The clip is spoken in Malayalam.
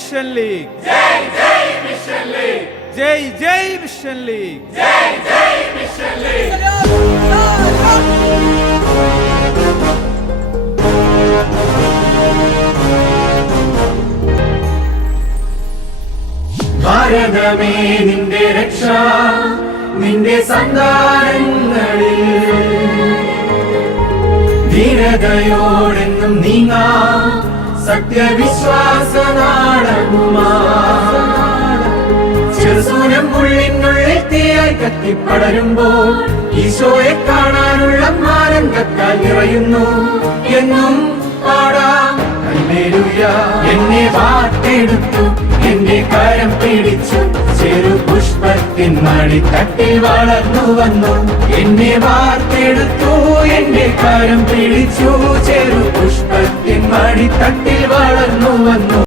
മിഷൻ ലീഗ്, ജയ് ജയ് മിഷൻ ലീഗ്, ജയ് ജയ് മിഷൻ ലീഗ്, ജയ് ജയ് മിഷൻ ലീഗ്. ഭാരതമേ നിന്റെ രക്ഷ, നിന്റെ സന്താനങ്ങളിൽ ധീരതയോടെന്നും നീങ്ങാ സത്യവിശ്വാസ നാടകുമാ. ചെറുസൂനം ഉള്ളിനുള്ളിൽ തീയായി കത്തിപ്പടരുമ്പോൾ ഈശോയെ കാണാനുള്ള ആനന്ദത്താൽ നിറയുന്നു. എന്നും പാടാം ഹല്ലേലൂയ. എന്നെ വാർത്തെടുത്തു, എന്റെ കരം പിടിച്ചു, ചെറു പുഷ്പത്തിൻ മടിത്തട്ടിൽ വളർന്നു വന്നു. എന്നെ വാർത്തെടുത്തു, എന്റെ കരം പിടിച്ചു, ചെറു പുഷ്പത്തിൻ മടിത്തട്ടിൽ വളർന്നു വന്നു.